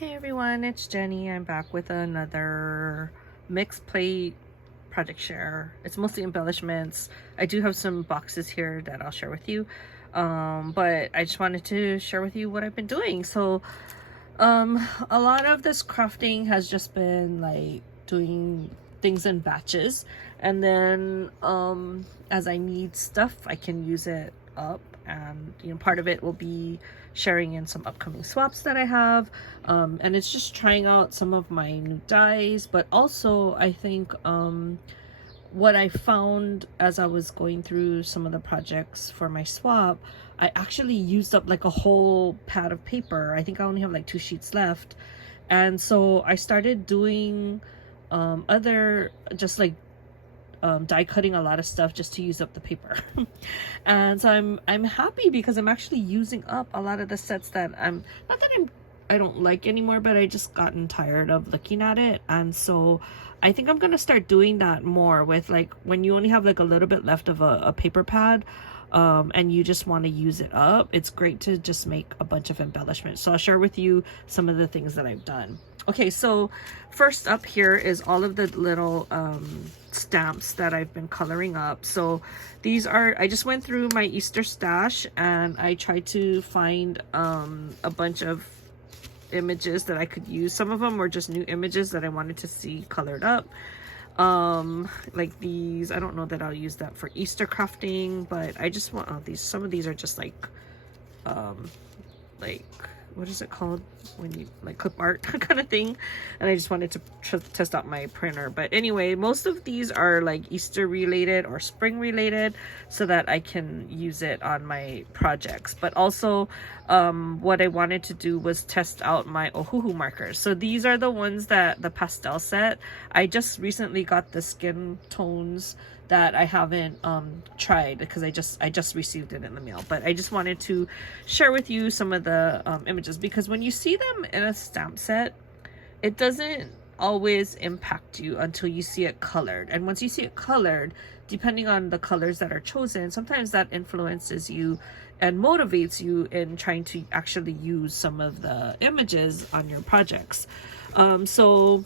Hey everyone, it's Jenny. I'm back with another mixed plate project share. It's mostly embellishments. I do have some boxes here that I'll share with you. But I just wanted to share with you what I've been doing. A lot of this crafting has just been like doing things in batches, and then as I need stuff, I can use it up, and part of it will be sharing in some upcoming swaps that I have, and it's just trying out some of my new dyes. But also I think what I found as I was going through some of the projects for my swap, I actually used up like a whole pad of paper. I think I only have like 2 sheets left. And so I started doing other just like die cutting a lot of stuff just to use up the paper. And so I'm happy because I'm actually using up a lot of the sets that I'm not that I don't like anymore, but I just gotten tired of looking at it. And so I think I'm gonna start doing that more with like when you only have like a little bit left of a paper pad, and you just want to use it up. It's great to just make a bunch of embellishments. So I'll share with you some of the things that I've done. Okay, so first up here is all of the little stamps that I've been coloring up. So these are, I just went through my Easter stash and I tried to find a bunch of images that I could use. Some of them were just new images that I wanted to see colored up. Like these, I don't know that I'll use that for Easter crafting, but I just want these. Some of these are just like what is it called when you like clip art kind of thing, and I just wanted to test out my printer. But anyway, most of these are like Easter related or spring related so that I can use it on my projects. But also what I wanted to do was test out my Ohuhu markers. So these are the ones that the pastel set. I just recently got the skin tones that I haven't tried because I just received it in the mail. But I just wanted to share with you some of the images, because when you see them in a stamp set, it doesn't always impact you until you see it colored. And once you see it colored, depending on the colors that are chosen, sometimes that influences you and motivates you in trying to actually use some of the images on your projects. So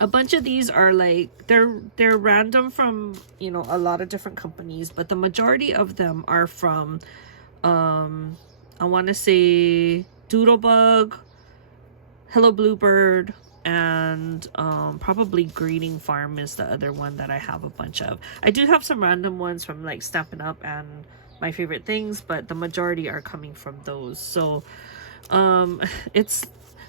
a bunch of these are like they're random from a lot of different companies, but the majority of them are from I want to say Doodlebug, Hello Bluebird, and probably Greeting Farm is the other one that I have a bunch of. I do have some random ones from like Stampin' Up and My Favorite Things, but the majority are coming from those. So it's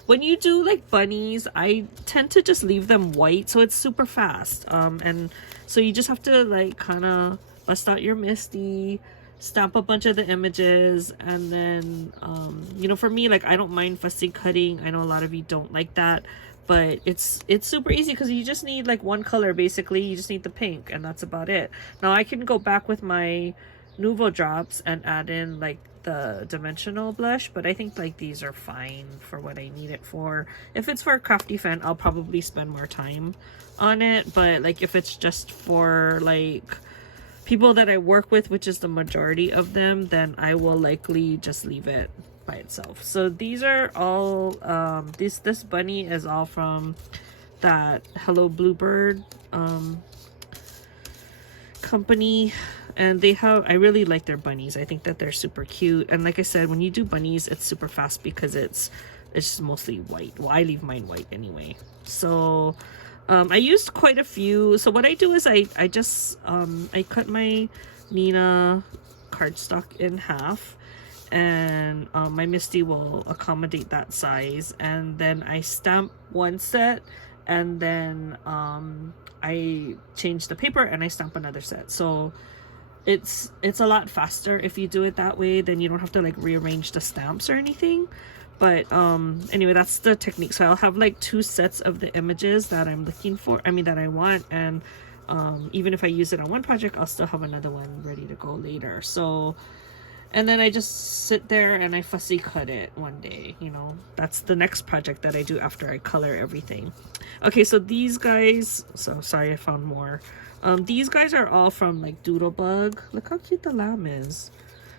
when you do like bunnies, I tend to just leave them white, so it's super fast. And so you just have to like kind of bust out your Misty, stamp a bunch of the images, and then for me, like I don't mind fussy cutting. I know a lot of you don't like that, but it's super easy because you just need like one color. Basically you just need the pink, and that's about it. Now I can go back with my Nuvo drops and add in like the dimensional blush, but I think like these are fine for what I need it for. If it's for a crafty fan, I'll probably spend more time on it, but like if it's just for like people that I work with, which is the majority of them, then I will likely just leave it by itself. So these are all this bunny is all from that Hello Bluebird company, and I really like their bunnies. I think that they're super cute, and like I said, when you do bunnies, it's super fast because it's mostly white. Well, I leave mine white anyway. So I used quite a few. So what I do is I just I cut my Nina cardstock in half, and my Misty will accommodate that size, and then I stamp one set, and then I change the paper and I stamp another set. So it's a lot faster if you do it that way. Then you don't have to like rearrange the stamps or anything. But anyway, that's the technique. So I'll have like 2 sets of the images that I'm looking for, that I want, and even if I use it on one project, I'll still have another one ready to go later. So, and then I just sit there and I fussy cut it one day. That's the next project that I do after I color everything. Okay, so these guys, so sorry I found more. These guys are all from like Doodlebug. Look how cute the lamb is.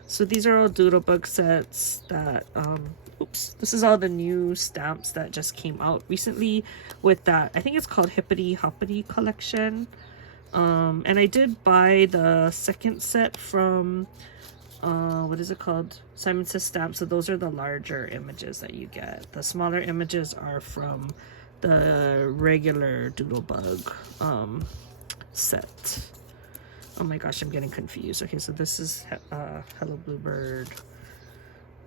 So these are all doodlebug sets that oops, this is all the new stamps that just came out recently with that, I think it's called Hippity Hoppity collection. And I did buy the second set from what is it called, Simon Says Stamps. So those are the larger images that you get. The smaller images are from the regular doodlebug set. Oh my gosh, I'm getting confused. Okay, so this is Hello Bluebird.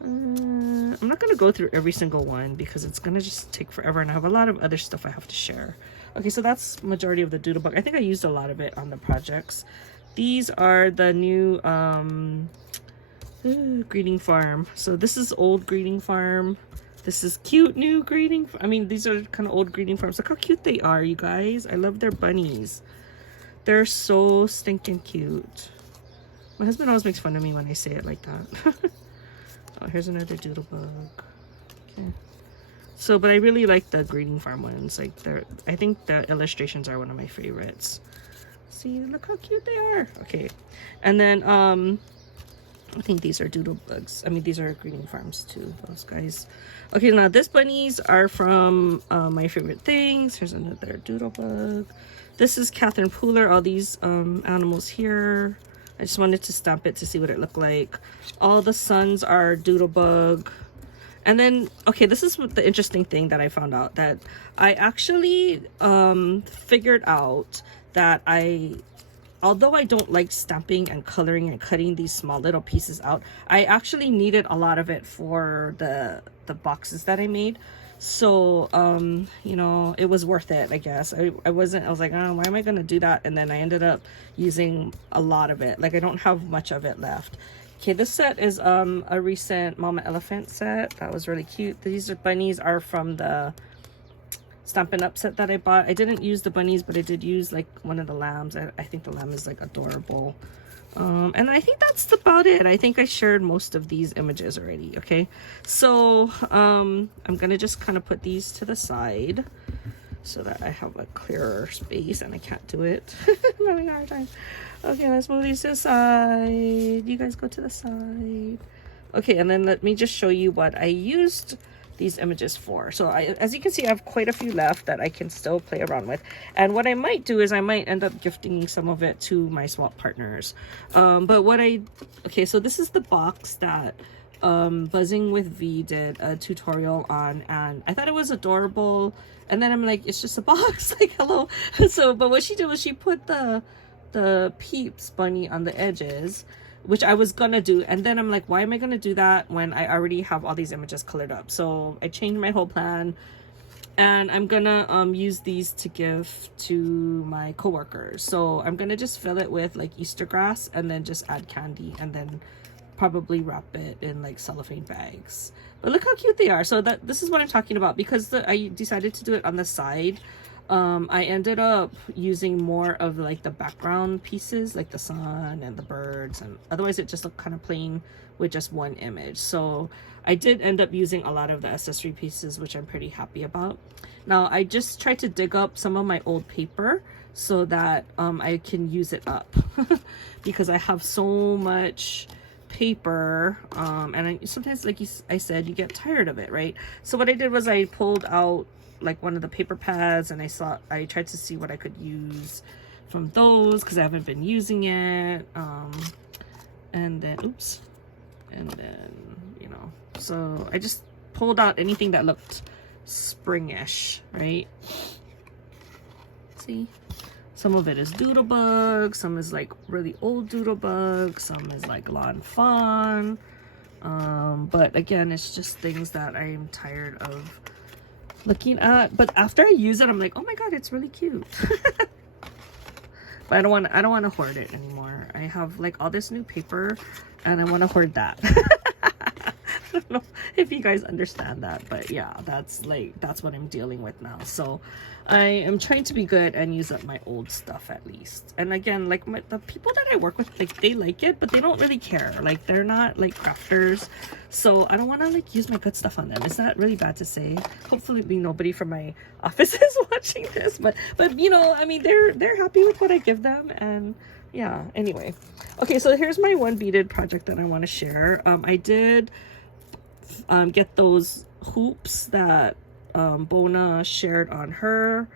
I'm not gonna go through every single one because it's gonna just take forever, and I have a lot of other stuff I have to share. Okay, so that's majority of the doodlebug. I think I used a lot of it on the projects. These are the new greeting farm. So this is old greeting farm. This is cute new greeting. I mean, these are kind of old greeting farms. Look how cute they are, you guys. I love their bunnies. They're so stinking cute. My husband always makes fun of me when I say it like that. Oh, here's another doodlebug. Okay. So, but I really like the greeting farm ones. Like, I think the illustrations are one of my favorites. See, look how cute they are. Okay, and then I think these are doodlebugs. I mean, these are greeting farms too, those guys. Okay, now this bunnies are from My Favorite Things. Here's another doodlebug. This is Catherine Pooler. All these animals here. I just wanted to stamp it to see what it looked like. All the suns are doodlebug. And then, okay, this is the interesting thing that I found out, that I actually figured out that although I don't like stamping and coloring and cutting these small little pieces out, I actually needed a lot of it for the boxes that I made. So, you know, it was worth it, I guess. I was like, oh, why am I going to do that? And then I ended up using a lot of it. Like, I don't have much of it left. Okay, this set is a recent Mama Elephant set. That was really cute. These bunnies are from the Stampin' Up set that I bought. I didn't use the bunnies, but I did use like one of the lambs. I think the lamb is like adorable. And I think that's about it. I think I shared most of these images already. Okay, so I'm gonna just kind of put these to the side so that I have a clearer space, and I can't do it. I'm having a hard time. Okay, let's move these to the side. You guys go to the side. Okay, and then let me just show you what I used these images for. So as you can see, I have quite a few left that I can still play around with, and what I might do is I might end up gifting some of it to my swap partners. But okay, so this is the box that Buzzing with V did a tutorial on, and I thought it was adorable, and then I'm like, it's just a box, like, hello. So but what she did was she put the Peeps bunny on the edges, which I was gonna do, and then I'm like, why am I gonna do that when I already have all these images colored up? So I changed my whole plan, and I'm gonna use these to give to my coworkers. So I'm gonna just fill it with like Easter grass, and then just add candy, and then probably wrap it in like cellophane bags. But look how cute they are. So this is what I'm talking about, because I decided to do it on the side. I ended up using more of like the background pieces, like the sun and the birds, and otherwise it just looked kind of plain with just one image. So I did end up using a lot of the accessory pieces, which I'm pretty happy about. Now I just tried to dig up some of my old paper so that I can use it up because I have so much paper, and sometimes, like I said, you get tired of it, right? So what I did was I pulled out like one of the paper pads, and I tried to see what I could use from those because I haven't been using it. And then you know, so I just pulled out anything that looked springish, right? See, some of it is doodlebug, some is like really old doodlebug, some is like lawn fawn. But again, it's just things that I'm tired of looking at. But after I use it, I'm like, oh my god, it's really cute. But I don't want to hoard it anymore. I have like all this new paper, and I want to hoard that. I don't know if you guys understand that, but yeah, that's what I'm dealing with now. So I am trying to be good and use up my old stuff at least. And again, like the people that I work with, like they like it, but they don't really care. Like they're not like crafters, so I don't want to like use my good stuff on them. Is that really bad to say? Hopefully nobody from my office is watching this, but you know, I mean, they're happy with what I give them, and yeah, anyway. Okay, so here's my one beaded project that I want to share. I did get those hoops that Bona shared on her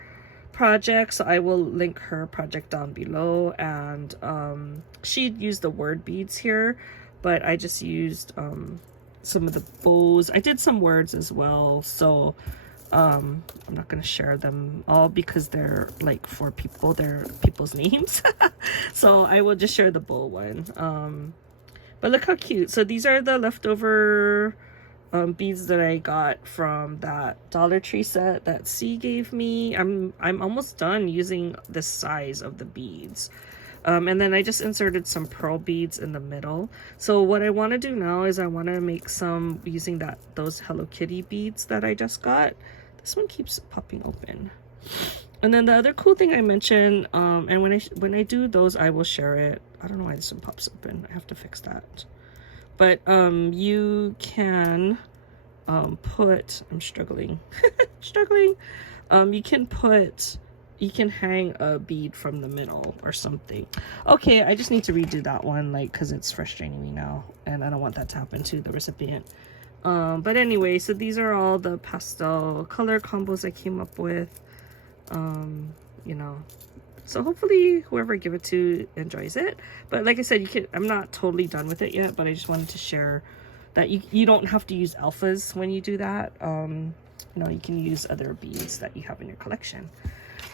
project, so I will link her project down below. And she used the word beads here, but I just used some of the bows. I did some words as well, so I'm not gonna share them all because they're like for people, they're people's names. So I will just share the bow one. But look how cute. So these are the leftover beads that I got from that Dollar Tree set that C gave me. I'm almost done using this size of the beads. And then I just inserted some pearl beads in the middle. So what I want to do now is I want to make some using those Hello Kitty beads that I just got. This one keeps popping open. And then the other cool thing I mentioned, and when I do those, I will share it. I don't know why this one pops open. I have to fix that. But you can put, I'm struggling, you can hang a bead from the middle or something. Okay, I just need to redo that one, like, because it's frustrating me now, and I don't want that to happen to the recipient. But anyway, so these are all the pastel color combos I came up with. You know, so hopefully whoever I give it to enjoys it. But like I said, I'm not totally done with it yet, but I just wanted to share that you don't have to use alphas when you do that. You know, you can use other beads that you have in your collection.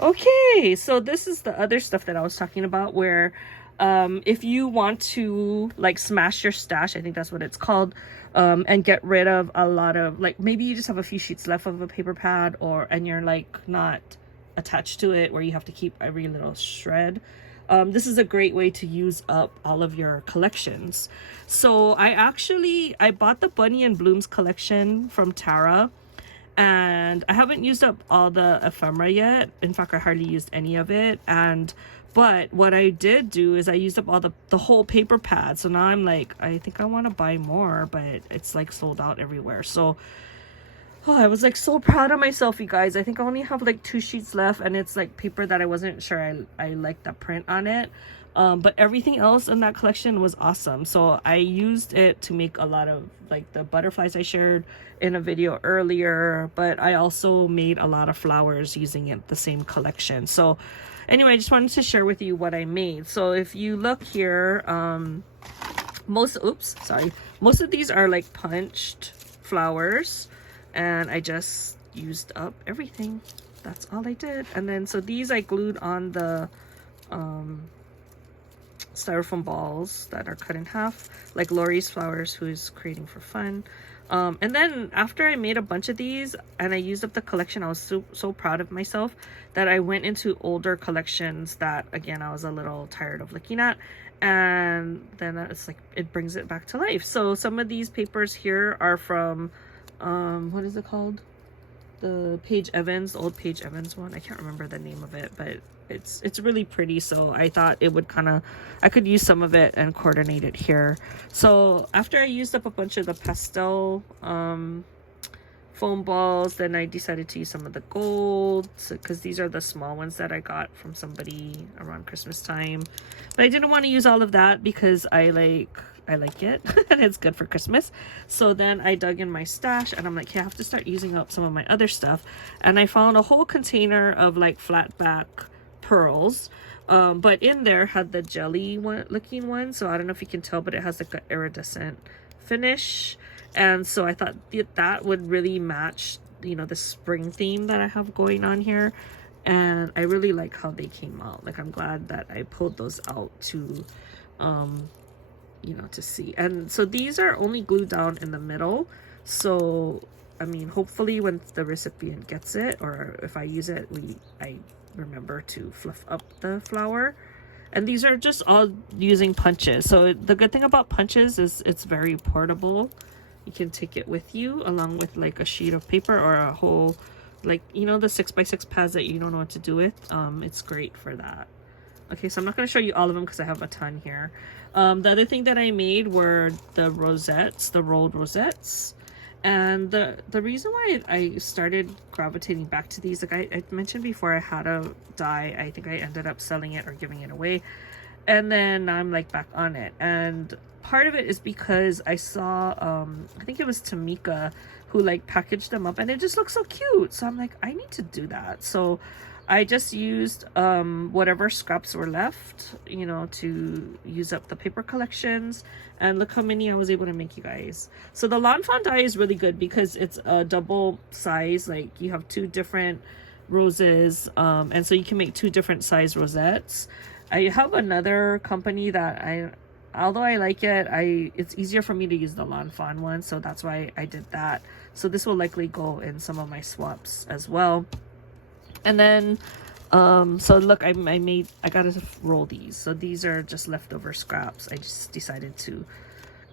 Okay, so this is the other stuff that I was talking about, where if you want to like smash your stash, I think that's what it's called, and get rid of a lot of, like, maybe you just have a few sheets left of a paper pad, and you're like not attached to it, where you have to keep every little shred. This is a great way to use up all of your collections. So I bought the Bunny and Blooms collection from Tara, and I haven't used up all the ephemera yet. In fact, I hardly used any of it. But what I did do is I used up all the whole paper pad. So now I'm like, I think I want to buy more, but it's like sold out everywhere. So I was like so proud of myself, you guys. I think I only have like 2 sheets left, and it's like paper that I wasn't sure I liked the print on it. But everything else in that collection was awesome. So I used it to make a lot of like the butterflies I shared in a video earlier, but I also made a lot of flowers using it, the same collection. So anyway, I just wanted to share with you what I made. So if you look here, most of these are like punched flowers, and I just used up everything. That's all I did. And then so these I glued on the styrofoam balls that are cut in half, like Lori's flowers, who is creating for fun. And then after I made a bunch of these and I used up the collection, I was so proud of myself that I went into older collections that, again, I was a little tired of looking at, and then it's like it brings it back to life. So some of these papers here are from what is it called, the Paige Evans, the old Paige Evans one. I can't remember the name of it, but it's really pretty. So I thought it would I could use some of it and coordinate it here. So after I used up a bunch of the pastel foam balls, then I decided to use some of the gold, because these are the small ones that I got from somebody around Christmas time. But I didn't want to use all of that because I like it and it's good for Christmas. So then I dug in my stash and I'm like, hey, I have to start using up some of my other stuff. And I found a whole container of like flat back pearls, but in there had the jelly looking one. So I don't know if you can tell, but it has like an iridescent finish. And so I thought that would really match, you know, the spring theme that I have going on here. And I really like how they came out. Like, I'm glad that I pulled those out to you know, to see. And so these are only glued down in the middle. So I mean, hopefully when the recipient gets it, or if I use it, I remember to fluff up the flower. And these are just all using punches. So the good thing about punches is it's very portable. You can take it with you along with like a sheet of paper or a whole, like, you know, the 6x6 pads that you don't know what to do with. It's great for that. Okay, so I'm not going to show you all of them because I have a ton here. The other thing that I made were the rosettes, the rolled rosettes. And the reason why I started gravitating back to these, like I mentioned before, I had a die. I think I ended up selling it or giving it away. and then I'm like back on it. And part of it is because I saw I think it was Tamika who like packaged them up and it just looks so cute, so I'm like, I need to do that. So I just used whatever scraps were left, you know, to use up the paper collections. And look how many I was able to make, you guys. So the Lawn Fawn die is really good because it's a double size. Like you have two different roses, and so you can make two different size rosettes. I have another company that although I like it, it's easier for me to use the Lawn Fawn one, so that's why I did that. So this will likely go in some of my swaps as well. And then so look, I gotta roll these. So these are just leftover scraps. I just decided to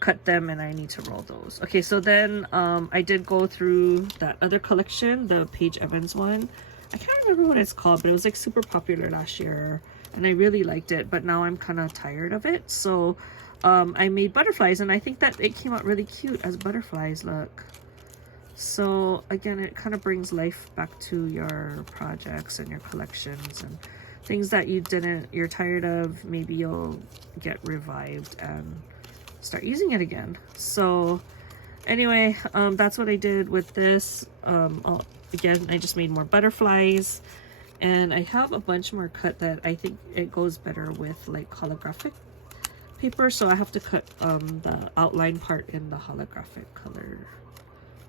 cut them and I need to roll those. Okay, so then I did go through that other collection, the Paige Evans one. I can't remember what it's called, but it was like super popular last year and I really liked it, but now I'm kind of tired of it. So I made butterflies and I think that it came out really cute as butterflies. Look. So again, it kind of brings life back to your projects and your collections, and things that you're tired of, maybe you'll get revived and start using it again. So anyway, that's what I did with this. Again, I just made more butterflies, and I have a bunch more cut that I think it goes better with like holographic paper, so I have to cut the outline part in the holographic color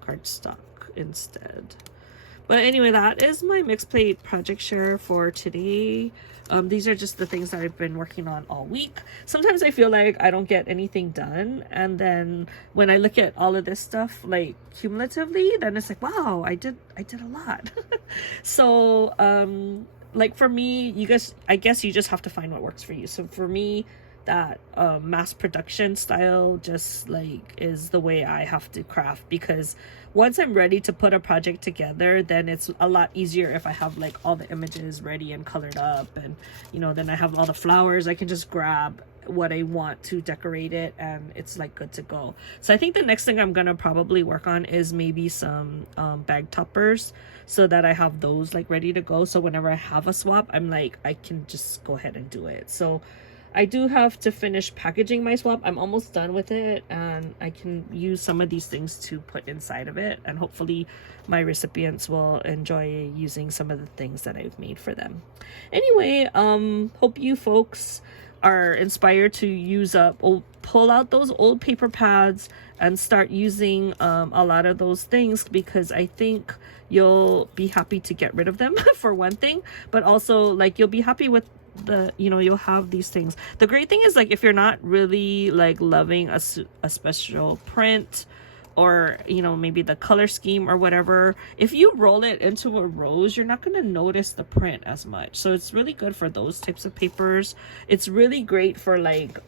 cardstock instead. But anyway, that is my mixed plate project share for today. These are just the things that I've been working on all week. Sometimes I feel like I don't get anything done, and then when I look at all of this stuff like cumulatively, then it's like, wow, I did a lot. So like for me, you guys, I guess you just have to find what works for you. So for me, that mass production style just like is the way I have to craft, because once I'm ready to put a project together, then it's a lot easier if I have like all the images ready and colored up, and you know, then I have all the flowers. I can just grab what I want to decorate it and it's like good to go. So I think the next thing I'm gonna probably work on is maybe some bag toppers, so that I have those like ready to go, so whenever I have a swap, I'm like, I can just go ahead and do it. So I do have to finish packaging my swap. I'm almost done with it, and I can use some of these things to put inside of it, and hopefully my recipients will enjoy using some of the things that I've made for them. Anyway, hope you folks are inspired to use up, pull out those old paper pads and start using a lot of those things, because I think you'll be happy to get rid of them for one thing, but also like you'll be happy with you'll have these things. The great thing is, like, if you're not really like loving a special print, or maybe the color scheme or whatever, if you roll it into a rose, you're not going to notice the print as much. So it's really good for those types of papers. It's really great for like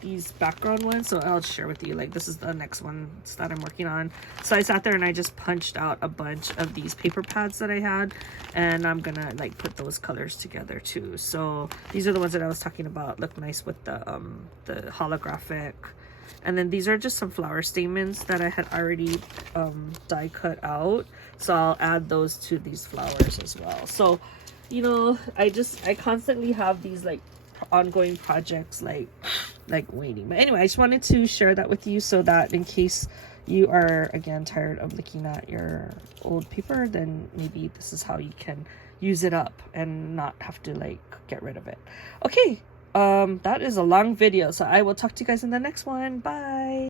these background ones. So I'll share with you, like, this is the next one that I'm working on. So I sat there and I just punched out a bunch of these paper pads that I had, and I'm gonna like put those colors together too. So these are the ones that I was talking about, look nice with the holographic. And then these are just some flower stamens that I had already die cut out, so I'll add those to these flowers as well. So I constantly have these like ongoing projects like waiting. But anyway, I just wanted to share that with you, so that in case you are again tired of looking at your old paper, then maybe this is how you can use it up and not have to like get rid of it. Okay, that is a long video, so I will talk to you guys in the next one. Bye.